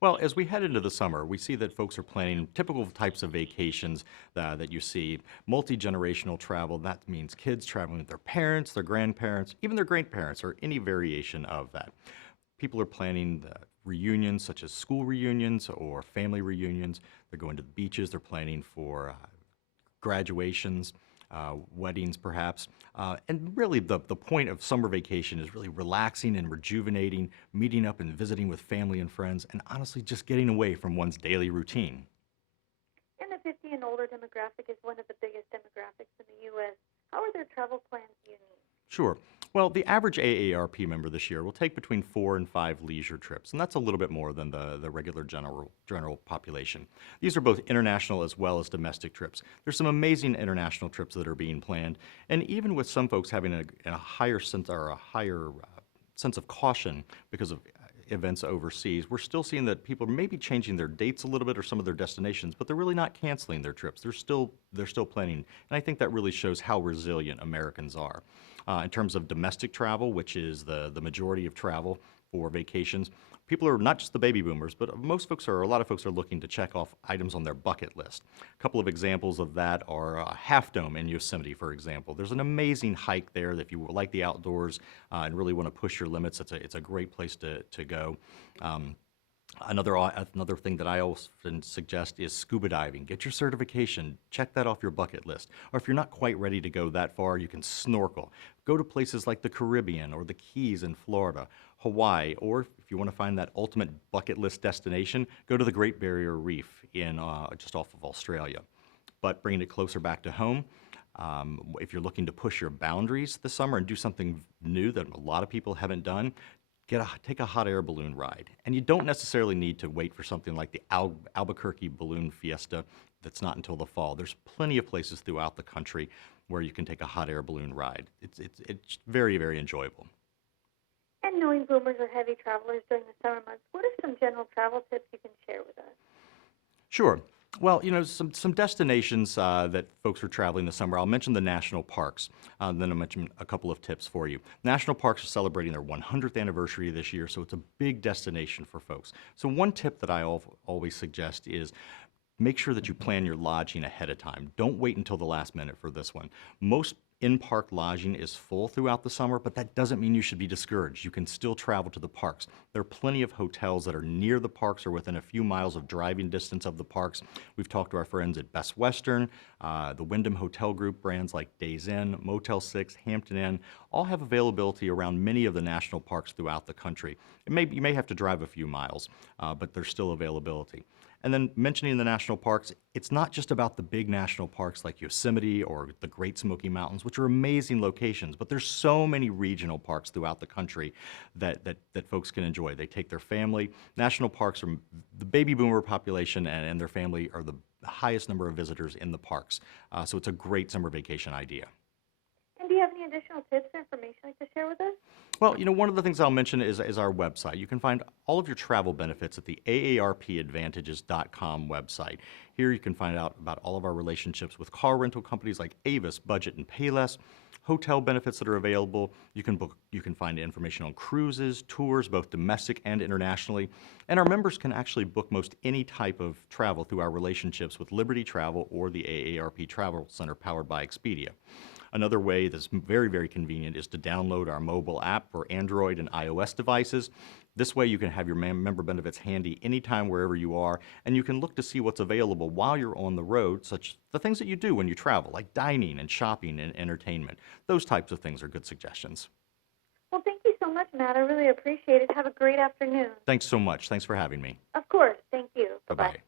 Well, as we head into the summer, we see that folks are planning typical types of vacations that you see. Multi-generational travel, that means kids traveling with their parents, their grandparents, even their great-parents, or any variation of that. People are planning reunions such as school reunions or family reunions. They're going to the beaches. They're planning for graduations, weddings perhaps. And really the point of summer vacation is really relaxing and rejuvenating, meeting up and visiting with family and friends, and honestly just getting away from one's daily routine. And the 50 and older demographic is one of the biggest demographics in the U.S. How are their travel plans unique? Sure. Well, the average AARP member this year will take between 4 and 5 leisure trips, and that's a little bit more than the regular general population. These are both international as well as domestic trips. There's some amazing international trips that are being planned, and even with some folks having a higher sense or a higher sense of caution because of events overseas, we're still seeing that people may be changing their dates a little bit or some of their destinations, but they're really not canceling their trips. They're still planning, and I think that really shows how resilient Americans are. In terms of domestic travel, which is the majority of travel for vacations, people are not just the baby boomers, but a lot of folks are looking to check off items on their bucket list. A couple of examples of that are Half Dome in Yosemite, for example. There's an amazing hike there that if you like the outdoors and really want to push your limits, it's a great place to go. Another thing that I often suggest is scuba diving. Get your certification. Check that off your bucket list. Or if you're not quite ready to go that far, you can snorkel. Go to places like the Caribbean or the Keys in Florida, Hawaii, or if you want to find that ultimate bucket list destination, go to the Great Barrier Reef in just off of Australia. But bringing it closer back to home, if you're looking to push your boundaries this summer and do something new that a lot of people haven't done, take a hot air balloon ride. And you don't necessarily need to wait for something like the Albuquerque Balloon Fiesta that's not until the fall. There's plenty of places throughout the country where you can take a hot air balloon ride. It's very, very enjoyable. And knowing boomers are heavy travelers during the summer months, what are some general travel tips you can share with us? Sure. Well, some destinations that folks are traveling this summer. I'll mention the national parks. Then I'll mention a couple of tips for you. National parks are celebrating their 100th anniversary this year, so it's a big destination for folks. So one tip that I always suggest is make sure that you plan your lodging ahead of time. Don't wait until the last minute for this one. Most in-park lodging is full throughout the summer, but that doesn't mean you should be discouraged. You can still travel to the parks. There are plenty of hotels that are near the parks or within a few miles of driving distance of the parks. We've talked to our friends at Best Western, the Wyndham Hotel Group, brands like Days Inn, Motel 6, Hampton Inn, all have availability around many of the national parks throughout the country. You may have to drive a few miles, but there's still availability. And then mentioning the national parks, it's not just about the big national parks like Yosemite or the Great Smoky Mountains, which are amazing locations, but there's so many regional parks throughout the country that folks can enjoy. They take their family. National parks are the baby boomer population and their family are the highest number of visitors in the parks. So it's a great summer vacation idea. And do you have any additional tips or information you'd like to share with us? Well, one of the things I'll mention is our website. You can find all of your travel benefits at the AARPadvantages.com website. Here you can find out about all of our relationships with car rental companies like Avis, Budget, and Payless, hotel benefits that are available. You can find information on cruises, tours, both domestic and internationally. And our members can actually book most any type of travel through our relationships with Liberty Travel or the AARP Travel Center powered by Expedia. Another way that's very, very convenient is to download our mobile app for Android and iOS devices. This way you can have your member benefits handy anytime, wherever you are, and you can look to see what's available while you're on the road, such the things that you do when you travel, like dining and shopping and entertainment. Those types of things are good suggestions. Well, thank you so much, Matt. I really appreciate it. Have a great afternoon. Thanks so much. Thanks for having me. Of course. Thank you. Bye-bye.